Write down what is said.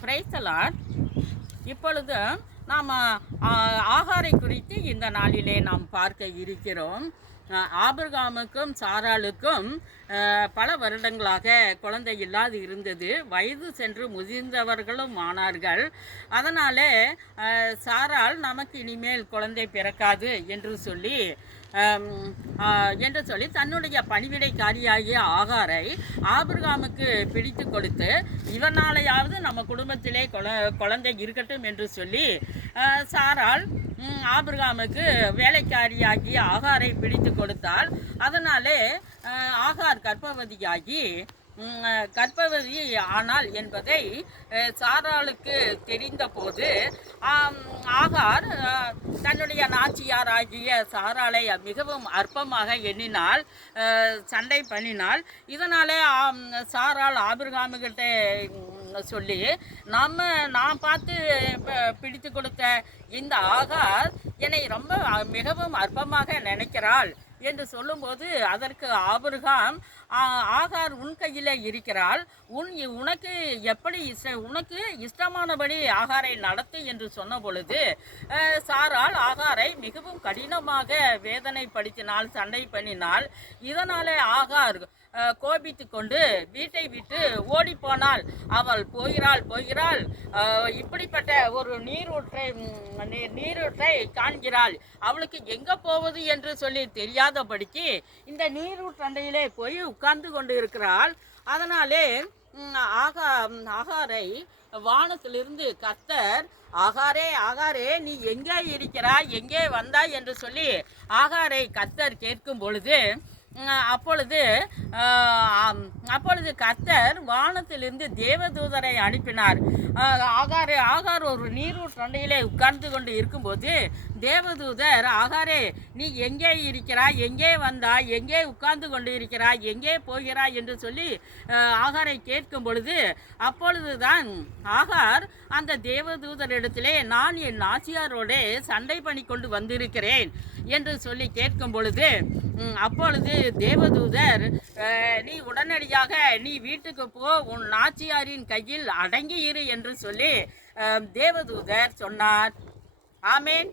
Praise the Lord. இப்பொழுது நாம் ஆகாரை குறித்து இந்த நாளிலே நாம் பார்க்க இருக்கிறோம். ஆபிரகாமுக்கும் சாராளுக்கும் பல வருடங்களாக குழந்தை இல்லாது இருந்தது. வயது சென்று முதிர்ந்தவர்களும் ஆனார்கள். அதனாலே சாராள் நமக்கு இனிமேல் குழந்தை பிறக்காது என்று சொல்லி தன்னுடைய பணிவிடைக்காரியாகிய ஆகாரை ஆபிரகாமுக்கு பிடித்து கொடுத்து, இவனாலேயாவது நம்ம குடும்பத்திலே குழந்தை இருக்கட்டும் என்று சொல்லி சாராள் ஆபிரகாமுக்கு வேலைக்காரியாகிய ஆகாரை பிடித்து கொடுத்தாள். அதனாலே ஆகார் கர்ப்பவதியாகி ஆனால் என்பதை சாராளுக்கு தெரிந்த போது ஆகார் தன்னுடைய நாச்சியாராகிய சாராளை மிகவும் அற்பமாக எண்ணினாள், சண்டை பண்ணினாள். இதனாலே சாராள் ஆபிரகாமுகிட்ட சொல்லி, நான் பார்த்து பிடித்து கொடுத்த இந்த ஆகார் என்னை மிகவும் அற்பமாக நினைக்கிறாள் என்று சொல்லும்போது, அதற்கு ஆபிரகாம், ஆகார் உன் கையில் இருக்கிறாள், உனக்கு எப்படி உனக்கு இஷ்டமானபடி ஆகாரை நடத்து என்று சொன்ன பொழுது சாராள் ஆகாரை மிகவும் கடினமாக வேதனைப்படுத்தினாள், சண்டை பண்ணினாள். இதனாலே ஆகார் கோபித்து கொண்டு வீட்டை விட்டு ஓடி போனாள். அவள் போகிறாள் இப்படிப்பட்ட ஒரு நீரூற்றை காண்கிறாள். அவளுக்கு எங்க போவது என்று சொல்லி தெரியாதபடிக்கு இந்த நீரூற்றண்டையிலே போய் உட்கார்ந்து கொண்டு இருக்கிறாள். அதனாலே ஆகாரை வானத்திலிருந்து கர்த்தர், ஆகாரே நீ எங்கே இருக்கிறாய், எங்கே வந்தாய் என்று சொல்லி ஆகாரை கர்த்தர் கேட்கும் பொழுது, அப்பொழுது கர்த்தர் வானத்திலிருந்து தேவதூதரை அனுப்பினார். ஆகார் ஒரு நீரூற்றண்டையிலே உட்கார்ந்து கொண்டு இருக்கும்போது தேவதூதர், ஆகாரே நீ எங்கே இருக்கிறாய், எங்கே வந்தாய், எங்கே உட்கார்ந்து கொண்டு இருக்கிறாய், எங்கே போகிறாய் என்று சொல்லி ஆகாரை கேட்கும் பொழுது, அப்பொழுதுதான் ஆகார் அந்த தேவதூதரிடத்திலே, நான் என் நாச்சியாரோடு சண்டை பண்ணி கொண்டு வந்திருக்கிறேன் என்று சொல்லி கேட்கும் பொழுது, அப்பொழுது தேவதூதர், நீ உடனடியாக நீ வீட்டுக்கு போ, உன் நாச்சியாரின் கையில் அடங்கி இரு என்று சொல்லி தேவதூதர் சொன்னார். ஆமேன்.